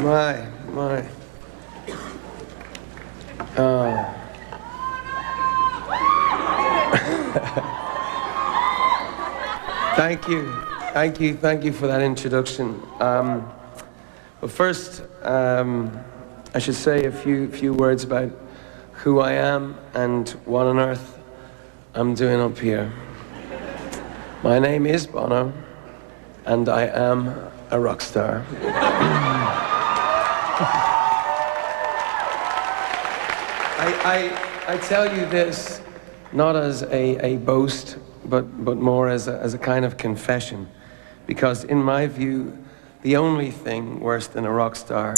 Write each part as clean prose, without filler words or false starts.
My. Uh, Thank you for that introduction. But first, I should say a few words about who I am and what on earth I'm doing up here. My name is Bono, and I am a rock star. I tell you this not as a boast, but more as a kind of confession, because in my view, the only thing worse than a rock star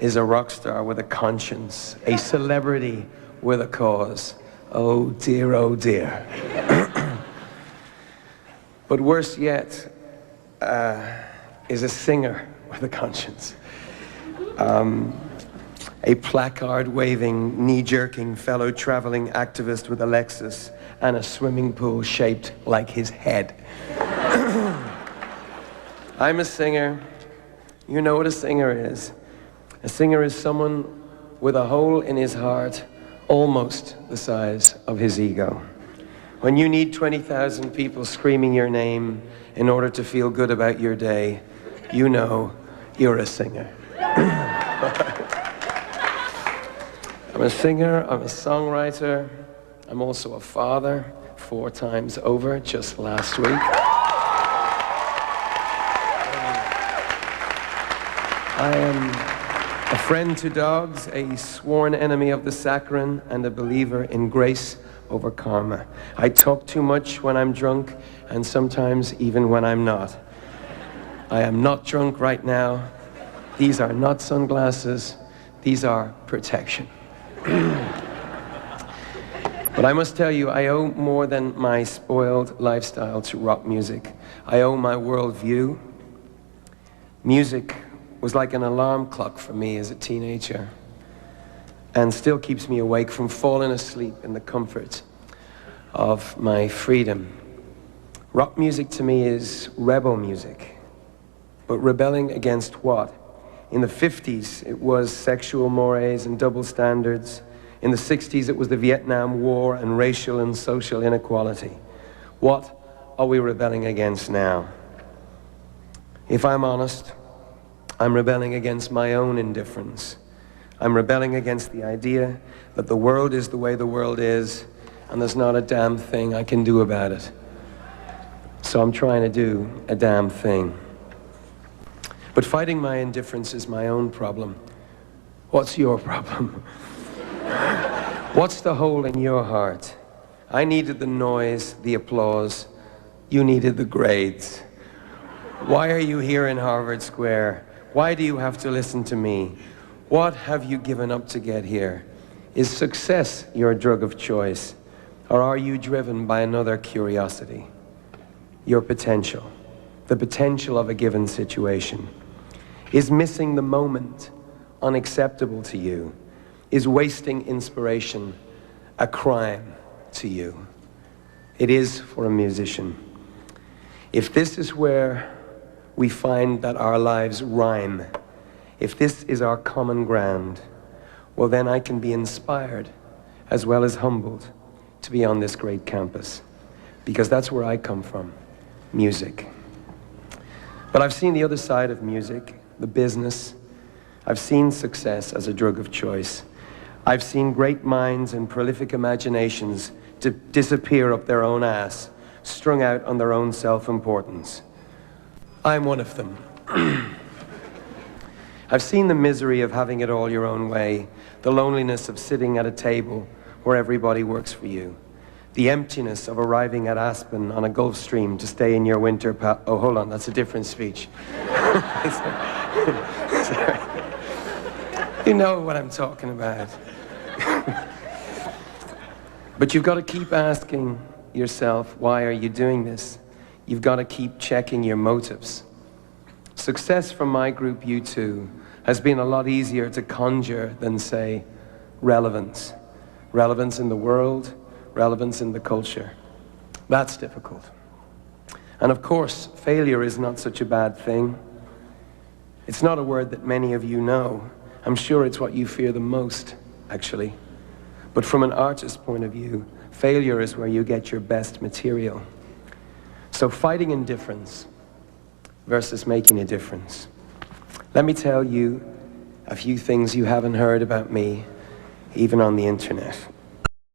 is a rock star with a conscience, a celebrity with a cause. Oh dear, oh dear. But worse yet is a singer with a conscience. A placard-waving, knee-jerking fellow traveling activist with a Lexus and a swimming pool shaped like his head. I'm a singer. You know what a singer is. A singer is someone with a hole in his heart almost the size of his ego. When you need 20,000 people screaming your name in order to feel good about your day, you know you're a singer. I'm a singer, I'm a songwriter, I'm also a father 4 times over, just last week. I am a friend to dogs, a sworn enemy of the saccharine, and a believer in grace over karma. I talk too much when I'm drunk, and sometimes even when I'm not. I am not drunk right now. These are not sunglasses, these are protection. But I must tell you, I owe more than my spoiled lifestyle to rock music. I owe my worldview. Music was like an alarm clock for me as a teenager, and still keeps me awake from falling asleep in the comfort of my freedom. Rock music to me is rebel music, but rebelling against what? In the 50s, it was sexual mores and double standards. In the 60s, it was the Vietnam War and racial and social inequality. What are we rebelling against now? If I'm honest, I'm rebelling against my own indifference. I'm rebelling against the idea that the world is the way the world is, and there's not a damn thing I can do about it. So I'm trying to do a damn thing. But fighting my indifference is my own problem. What's your problem? What's the hole in your heart? I needed the noise, the applause. You needed the grades. Why are you here in Harvard Square? Why do you have to listen to me? What have you given up to get here? Is success your drug of choice? Or are you driven by another curiosity? Your potential, the potential of a given situation. Is missing the moment unacceptable to you? Is wasting inspiration a crime to you? It is for a musician. If this is where we find that our lives rhyme, if this is our common ground, well then I can be inspired as well as humbled to be on this great campus, because that's where I come from, music. But I've seen the other side of music, the business. I've seen success as a drug of choice. I've seen great minds and prolific imaginations to disappear up their own ass, strung out on their own self-importance. I'm one of them. I've seen the misery of having it all your own way, the loneliness of sitting at a table where everybody works for you, the emptiness of arriving at Aspen on a Gulf Stream to stay in your winter oh, hold on, that's a different speech. Sorry. You know what I'm talking about. But you've got to keep asking yourself, why are you doing this? You've got to keep checking your motives. Success from my group, U2, has been a lot easier to conjure than, say, relevance. Relevance in the world, relevance in the culture. That's difficult. And of course, failure is not such a bad thing. It's not a word that many of you know. I'm sure it's what you fear the most, actually. But from an artist's point of view, failure is where you get your best material. So fighting indifference versus making a difference. Let me tell you a few things you haven't heard about me, even on the internet.